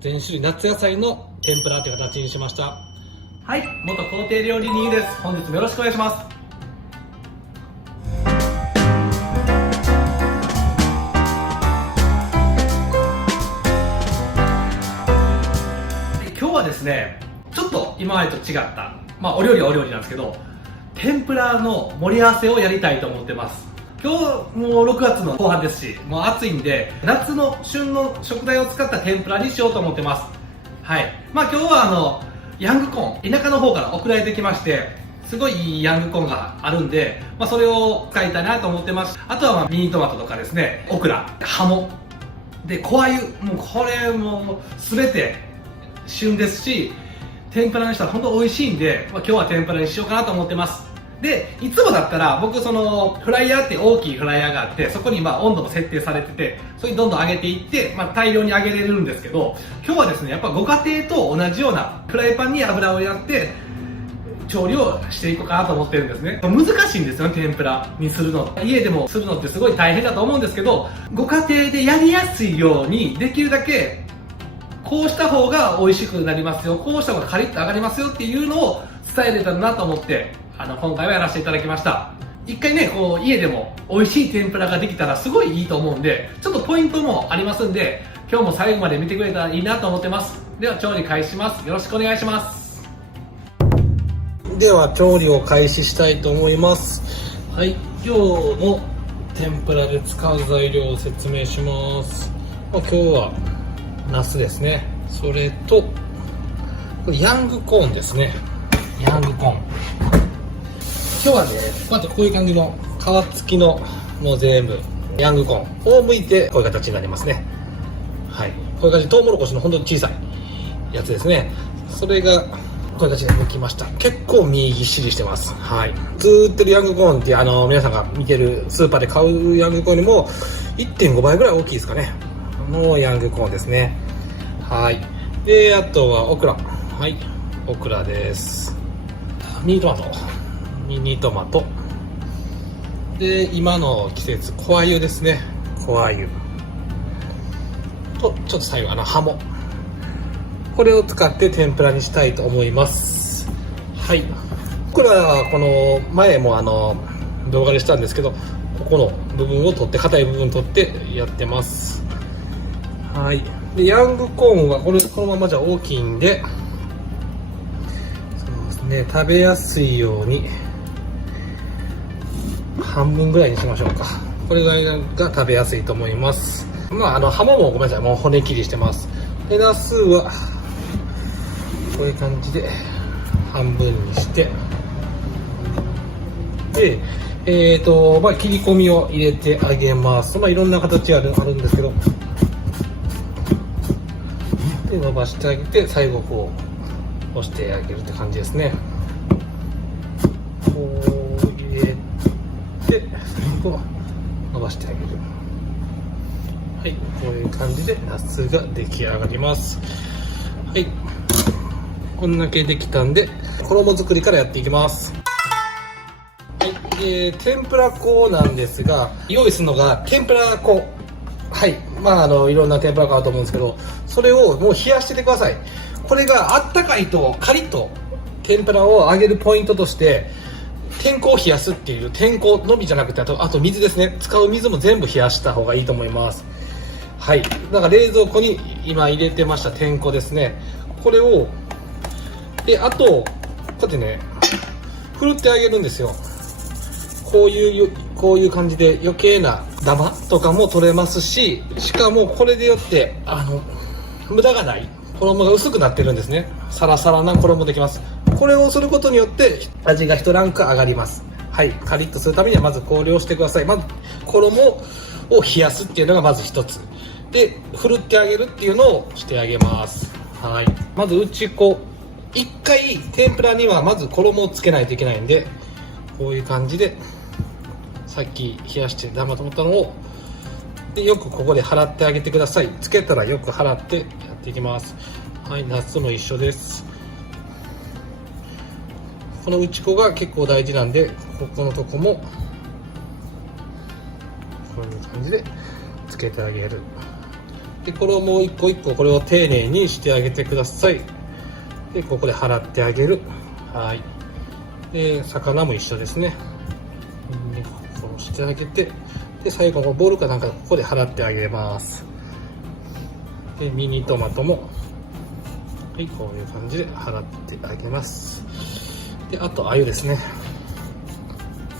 全種類夏野菜の天ぷらという形にしました。はい、元工程料理人です。本日もよろしくお願いします。今日はですね、ちょっと今までと違った、お料理はお料理なんですけど、天ぷらの盛り合わせをやりたいと思ってます。今日もう6月の後半ですし、もう暑いんで、夏の旬の食材を使った天ぷらにしようと思ってます。はい。今日はヤングコーン、田舎の方から送られてきまして、すごいいいヤングコーンがあるんで、それを使いたいなと思ってます。あとはミニトマトとかですね、オクラ、ハモ、で、小鮎、もうこれも全て旬ですし、天ぷらにしたら本当美味しいんで、今日は天ぷらにしようかなと思ってます。で、いつもだったら僕フライヤーって大きいフライヤーがあって、そこに温度も設定されてて、それにどんどん上げていって、大量に揚げれるんですけど、今日はですね、やっぱご家庭と同じようなフライパンに油をやって調理をしていこうかなと思ってるんですね。難しいんですよね、天ぷらにするの。家でもするのってすごい大変だと思うんですけど、ご家庭でやりやすいようにできるだけこうした方が美味しくなりますよ、こうした方がカリッと揚がりますよっていうのを伝えれたらなと思って、今回はやらせていただきました。一回ね、家でも美味しい天ぷらができたらすごいいいと思うんで、ちょっとポイントもありますんで、今日も最後まで見てくれたらいいなと思ってます。では調理開始します。よろしくお願いします。では調理を開始したいと思います。はい、今日の天ぷらで使う材料を説明します。今日はナスですね。それとこれヤングコーンですね。ヤングコーン、今日はね、まずこういう感じの皮付きのもう全部ヤングコーンを剥いてこういう形になりますね。はい、こういう感じ、トウモロコシの本当に小さいやつですね。それがこういう形で剥きました。結構身ぎっしりしてます。はい、普通売ってるヤングコーンって皆さんが見てるスーパーで買うヤングコーンよりも 1.5 倍ぐらい大きいですかねのヤングコーンですね。はい、であとはオクラ、はい、オクラです。ミニトマトで、今の季節小鮎ですね。小鮎と、ちょっと最後ハモ、これを使って天ぷらにしたいと思います。はい、これはこの前も動画でしたんですけど、ここの部分を取って、硬い部分取ってやってます。はい、でヤングコーンはこのままじゃ大きいんで、そうですね、食べやすいように半分ぐらいにしましょうか。これぐらいが食べやすいと思います。ハモもごめんなさい、もう骨切りしてます。でナスはこういう感じで半分にして、で切り込みを入れてあげます。いろんな形あるんですけど、で伸ばしてあげて、最後こう押してあげるって感じですね。こう入れてこう伸ばしてあげる。はい、こういう感じでナスが出来上がります。はい、こんだけできたんで衣作りからやっていきます。はい、天ぷら粉なんですが、用意するのが天ぷら粉。はい、いろんな天ぷら粉あると思うんですけど、それをもう冷やしててください。これがあったかいとカリッと天ぷらを揚げるポイントとして、天粉を冷やすっていう、天粉のみじゃなくて、あと水ですね。使う水も全部冷やした方がいいと思います。はい、だから冷蔵庫に今入れてました天粉ですね。これをあとこうやってね、ふるってあげるんですよ。こういう感じで余計なダマとかも取れますし、しかもこれでよって無駄がない、衣が薄くなってるんですね。サラサラな衣できます。これをすることによって味が1ランク上がります。はい、カリッとするためにはまずこれをしてください。まず衣を冷やすっていうのがまず一つで、ふるってあげるっていうのをしてあげます。はい、まず1回天ぷらにはまず衣をつけないといけないんで、こういう感じでさっき冷やしてダマと思ったのをよくここで払ってあげてください。つけたらよく払ってやっていきます。はい、ナスも一緒です。この内子が結構大事なんで、ここのとこもこういう感じでつけてあげる。で衣を一個一個これを丁寧にしてあげてください。でここで払ってあげる。はい。で魚も一緒ですね。でこうしてあげて、で最後のボウルかなんかここで払ってあげます。でミニトマトも、はい、こういう感じで払ってあげます。であと鮎ですね。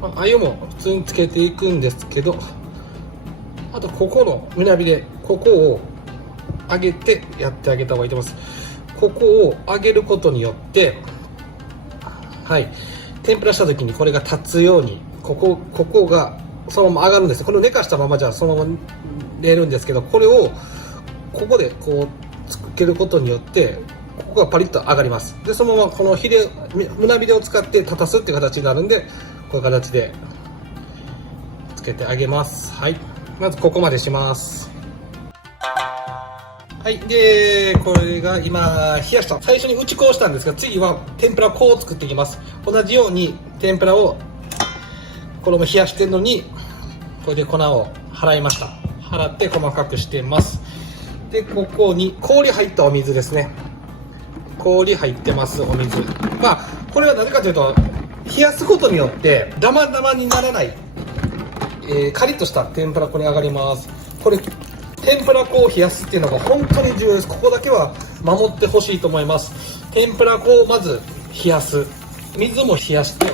鮎も普通につけていくんですけど、あとここの胸びれ、ここを上げてやってあげた方がいいと思います。ここを上げることによって、はい、天ぷらした時にこれが立つように、ここがそのまま上がるんです。これを寝かしたままじゃそのまま寝るんですけど、これをここでこうつけることによってここがパリッと上がります。でそのままこの胸びれを使って立たすっていう形になるんで、こういう形でつけてあげます。はい、まずここまでします。はい、でこれが今冷やした、最初に打ち粉をしたんですが、次は天ぷら粉を作っていきます。同じように天ぷらを衣冷やしてるのにこれで粉を払いました。払って細かくしてます。でここに氷入ったお水ですね。氷入ってます。お水、まあこれはなぜかというと、冷やすことによってダマダマにならない、カリッとした天ぷら粉に上がります。これ天ぷら粉を冷やすっていうのが本当に重要です。ここだけは守ってほしいと思います。天ぷら粉をまず冷やす、水も冷やして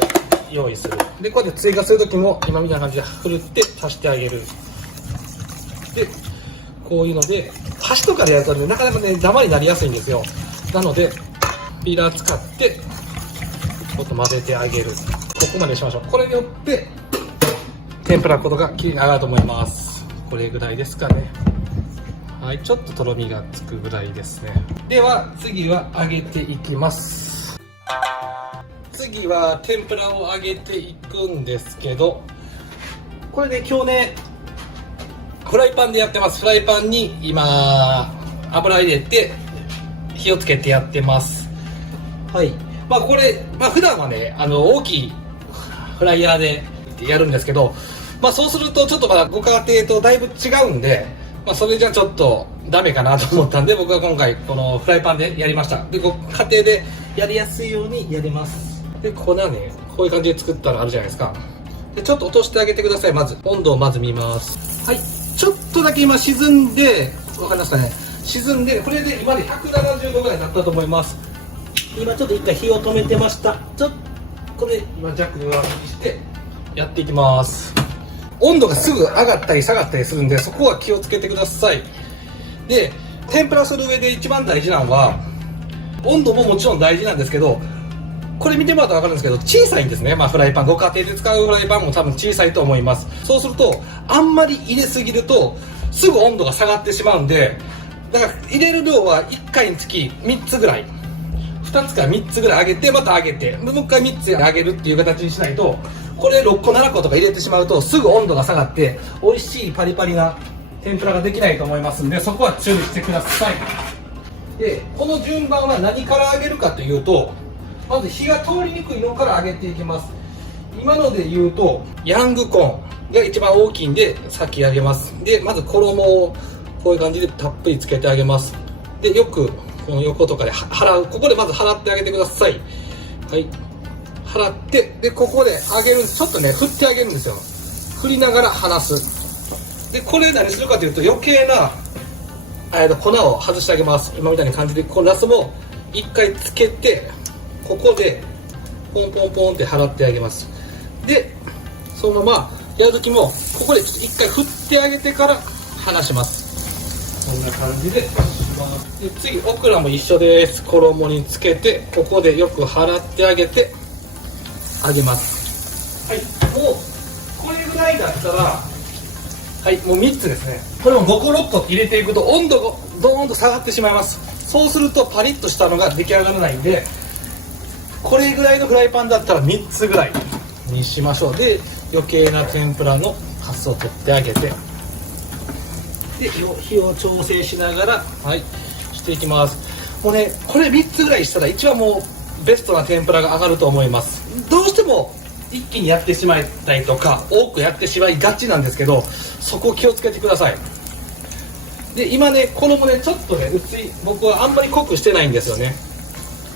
用意する。でこうやって追加する時も今みたいな感じでふるって足してあげる。でこういうので箸とかでやるとね、なかなかねダマになりやすいんですよ。なのでピーラー使ってちょっと混ぜてあげる。ここまでしましょう。これによって天ぷら粉がきれいに上がると思います。これぐらいですかね。はい、ちょっととろみがつくぐらいですね。では次は揚げていきます。次は天ぷらを揚げていくんですけど、これね今日ねフライパンでやってます。フライパンに今油入れて火をつけてやってます。はい、まあこれ、普段はね大きいフライヤーでやるんですけど、そうするとちょっとご家庭とだいぶ違うんで、それじゃちょっとダメかなと思ったんで、僕は今回このフライパンでやりました。で家庭でやりやすいようにやります。で粉ねこういう感じで作ったのあるじゃないですか。でちょっと落としてあげてください。まず温度をまず見ます。はい、ちょっとだけ今沈んで、わかりますかね、沈んで、これで今で170度ぐらいになったと思います。今ちょっと一回火を止めてました。これ今弱弱にしてやっていきます。温度がすぐ上がったり下がったりするんで、そこは気をつけてください。で天ぷらする上で一番大事なのは温度ももちろん大事なんですけど、これ見てもらったら分かるんですけど小さいんですね。フライパン、ご家庭で使うフライパンも多分小さいと思います。そうするとあんまり入れすぎるとすぐ温度が下がってしまうんで、だから入れる量は1回につき3つぐらい、2つから3つぐらい揚げて、また揚げて、もう一回3つ揚げるっていう形にしないと、これ6個7個とか入れてしまうとすぐ温度が下がって美味しいパリパリな天ぷらができないと思いますんで、そこは注意してください。でこの順番は何から揚げるかというと、まず火が通りにくいのから揚げていきます。今ので言うとヤングコーンが一番大きいんで先揚げます。でまず衣をこういう感じでたっぷりつけてあげます。でよくこの横とかで払う、ここでまず払ってあげてください。はい、払って、でここで揚げるんです。ちょっとね振ってあげるんですよ。振りながら離す。でこれ何するかというと、余計な粉を外してあげます。今みたいな感じでこのナスも一回つけて、ここでポンポンポンって払ってあげます。でそのままやるときもここでちょっと一回振ってあげてから離します。こんな感じで。で次オクラも一緒です。衣につけてここでよく払ってあげて揚げます。はい、もうこれぐらいだったら、はい、もう3つですね。これも5個6個入れていくと温度がドーンと下がってしまいます。そうするとパリッとしたのが出来上がらないんで、これぐらいのフライパンだったら3つぐらいにしましょう。で余計な天ぷらのカスを取ってあげて、で火を調整しながら、はい、していきます。もうねこれ3つぐらいしたら一番もうベストな天ぷらが上がると思います。どうしても一気にやってしまいたいとか多くやってしまいがちなんですけど、そこを気をつけてください。で今ね衣ねちょっとね薄い、僕はあんまり濃くしてないんですよね。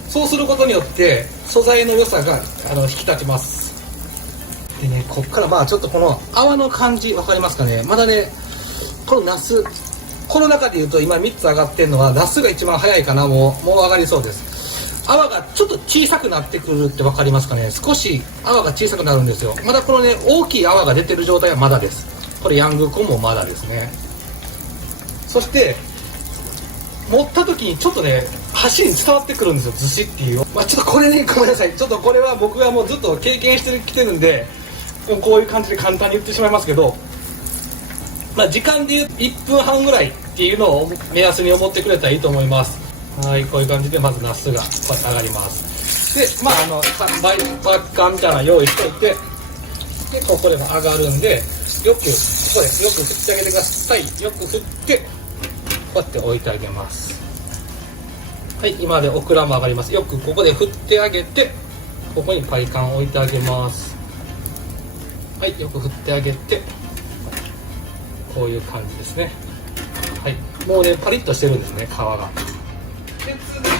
そうすることによって素材の良さが引き立ちます。でね、こっからまあちょっとこの泡の感じ分かりますかね。まだねこのナス、この中でいうと今3つ上がってるのはナスが一番早いかな。もう上がりそうです。泡がちょっと小さくなってくるって分かりますかね。少し泡が小さくなるんですよ。まだこのね大きい泡が出てる状態はまだです。これヤングコーンもまだですね。そして持った時にちょっとね箸に伝わってくるんですよ、ずしっていう。まあちょっとこれね、ごめんなさい、ちょっとこれは僕がもうずっと経験してきてるんで、こういう感じで簡単に言ってしまいますけど、まあ時間で言う1分半ぐらいっていうのを目安に思ってくれたらいいと思います。はい、こういう感じでまずナスがこうやって上がります。でまあバッカーみたいなの用意しといて、でここでも上がるんで、よくここでよく振ってあげてください。よく振ってこうやって置いてあげます。はい、今までオクラも上がります。よくここで振ってあげて、ここにパイカンを置いてあげます。はい、よく振ってあげて、こういう感じですね。はい、もうねパリッとしてるんですね、皮が。で続い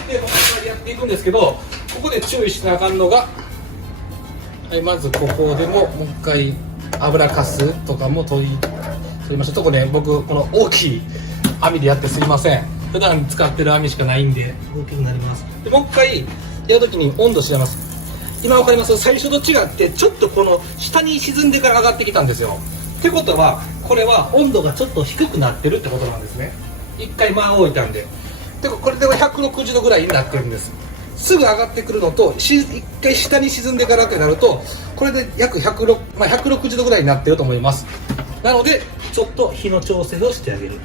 てやっていくんですけど、ここで注意しなあかんのが、はい、まずここでもう一回油かすとかも取りましょう。とこね、僕この大きい網でやってすいません。普段使ってる網しかないんで大きくなります。でもう一回やるときに温度調べます。今わかります？最初と違ってちょっとこの下に沈んでから上がってきたんですよ。ってことはこれは温度がちょっと低くなってるってことなんですね。一回間を置いたんで。でこれで160度ぐらいになってるんです。すぐ上がってくるのと一回下に沈んでからってなると、これで約160度ぐらいになってると思います。なのでちょっと火の調整をしてあげる、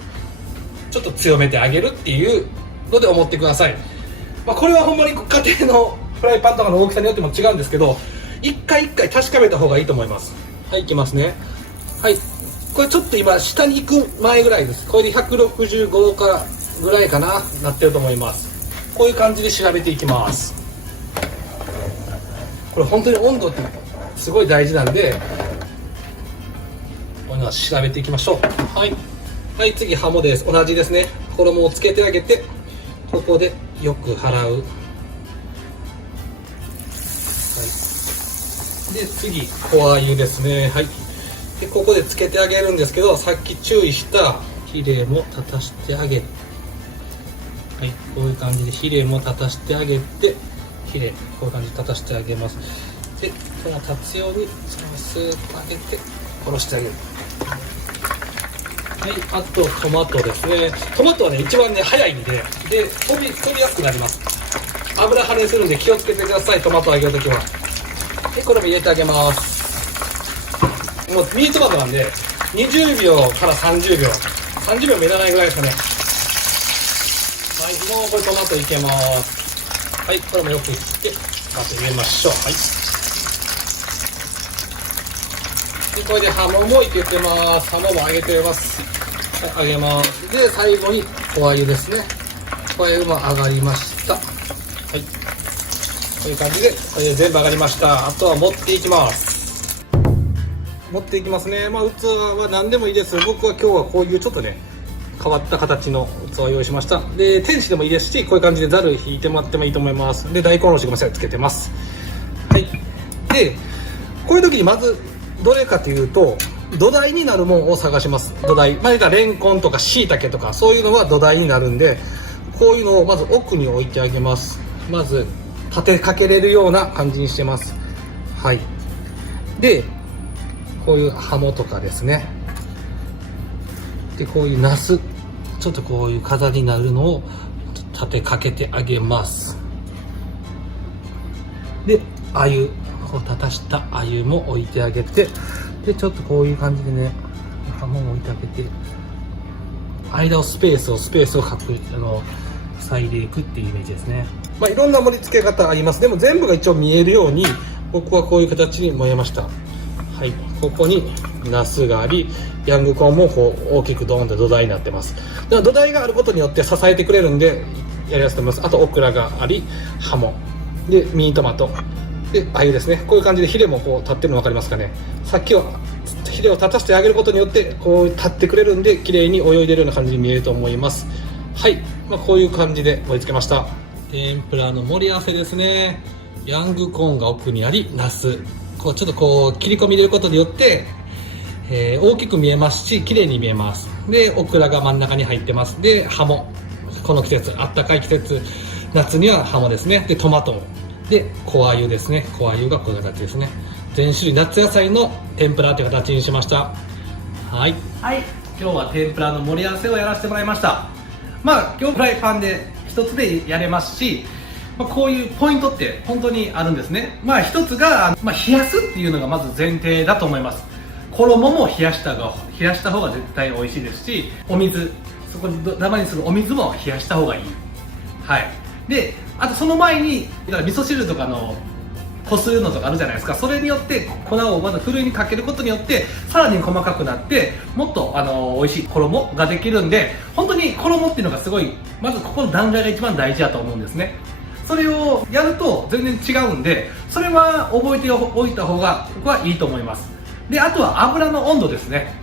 ちょっと強めてあげるっていうので思ってください。まあ、これはほんまに家庭のフライパンとかの大きさによっても違うんですけど、一回一回確かめた方がいいと思います。はい、いきますね。はい、これちょっと今下に行く前ぐらいです。これで165かぐらいかなってると思います。こういう感じで調べていきます。これ本当に温度ってすごい大事なんで、こういうのは調べていきましょう。はい、はい、次ハモです。同じですね。衣をつけてあげて、ここでよく払う。はい、で次小鮎ですね。はい、でここでつけてあげるんですけど、さっき注意したヒレも立たしてあげる。はい、こういう感じでヒレも立たしてあげて、ヒレこういう感じで立たしてあげます。でこの立つようにそのままスーッと上げて殺してあげる。はい、あとトマトですね。トマトはね一番ね早いんで、飛びやすくなります。油跳ねするんで気をつけてください。トマトを揚げるときは。でこれも入れてあげます。もうミニトマトなんで20秒から30秒もいらないぐらいですかね。はい、もうこれトマトいけます。はい、これもよく切ってまず入れましょう。はい、でこれでハモもいけてます。ハモも揚げてます。はい、揚げます。で最後にお鮎ですね。お鮎も揚がりました。はい、こういう感じでこれで全部揚がりました。あとは盛っていきます。盛っていきますね。まあ器は何でもいいです。僕は今日はこういうちょっとね変わった形の器を用意しました。で天使でもいいですし、こういう感じでざる引いてもらってもいいと思います。で大根おろしごめんなさいつけてます。はい、でこういう時にまずどれかというと土台になるものを探します。土台、まあレンコンとか椎茸とかそういうのは土台になるんで、こういうのをまず奥に置いてあげます。まず立てかけれるような感じにしてます。はい、でこういうハモとかですね。でこういうナス、ちょっとこういう飾りになるのを立てかけてあげます。で鮎、こう立たした鮎も置いてあげて、でちょっとこういう感じでねハモを置いてあげて、間をスペースを塞いでいくっていうイメージですね。まあいろんな盛り付け方あります。でも全部が一応見えるように僕はこういう形に盛りました。はい、ここにナスがあり、ヤングコーンもこう大きくドーンと土台になってます。だから土台があることによって支えてくれるんでやりやすいと思います。あとオクラがあり、ハモでミニトマトで鮎ですね。こういう感じでヒレもこう立ってるの分かりますかね。さっきはヒレを立たせてあげることによってこう立ってくれるんで綺麗に泳いでるような感じに見えると思います。はい、こういう感じで盛り付けました。天ぷらの盛り合わせですね。ヤングコーンが奥にあり、ナスこうちょっとこう切り込み入れることによって、大きく見えますし綺麗に見えます。でオクラが真ん中に入ってます。でハモ、この季節あったかい季節夏にはハモですね。でトマトで小鮎ですね。小鮎がこんな形ですね。全種類夏野菜の天ぷらという形にしました。はい、はい、今日は天ぷらの盛り合わせをやらせてもらいました。今日フライパンで一つでやれますし、こういうポイントって本当にあるんですね。一つが、冷やすっていうのがまず前提だと思います。衣も冷やした方が絶対美味しいですし、お水、そこにダマにするお水も冷やした方がいい。はい。で、あとその前にだから味噌汁とかのこするのとかあるじゃないですか。それによって粉をまずふるいにかけることによってさらに細かくなってもっと美味しい衣ができるんで、本当に衣っていうのがすごい、まずここの段階が一番大事だと思うんですね。それをやると全然違うんで、それは覚えておいた方が僕はいいと思います。で、あとは油の温度ですね。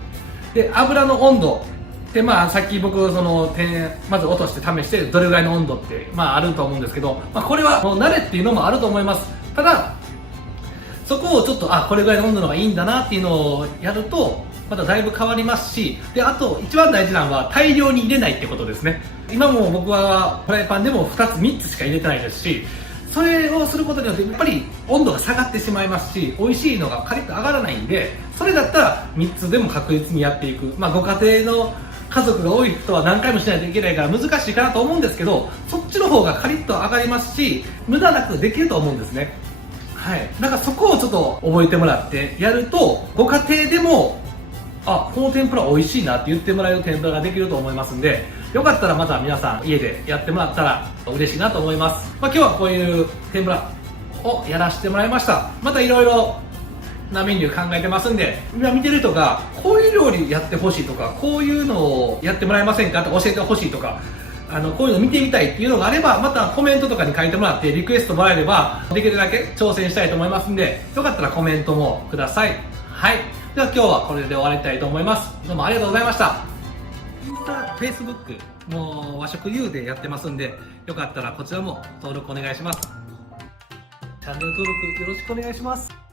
で、油の温度で、さっき僕まず落として試してどれぐらいの温度ってあると思うんですけど、これはもう慣れっていうのもあると思います。ただそこをちょっとこれぐらいの温度の方がいいんだなっていうのをやるとまただいぶ変わりますし、であと一番大事なのは大量に入れないってことですね。今も僕はフライパンでも2つ3つしか入れてないですし、それをすることによってやっぱり温度が下がってしまいますし、美味しいのがカリッと上がらないんで、それだったら3つでも確実にやっていく。ご家庭の家族が多い人は何回もしないといけないから難しいかなと思うんですけど、そっちの方がカリッと上がりますし無駄なくできると思うんですね。はい、だからそこをちょっと覚えてもらってやると、ご家庭でもこの天ぷら美味しいなって言ってもらえる天ぷらができると思いますんで、よかったらまた皆さん家でやってもらったら嬉しいなと思います。今日はこういう天ぷらをやらせてもらいました。またいろいろなメニュー考えてますんで、今見てる人がこういう料理やってほしいとか、こういうのをやってもらえませんかと教えてほしいとか、こういうの見てみたいっていうのがあれば、またコメントとかに書いてもらってリクエストもらえればできるだけ挑戦したいと思いますんで、よかったらコメントもください。はい、では今日はこれで終わりたいと思います。どうもありがとうございました。インスタ、Facebook もう和食 U でやってますんで、よかったらこちらも登録お願いします。チャンネル登録よろしくお願いします。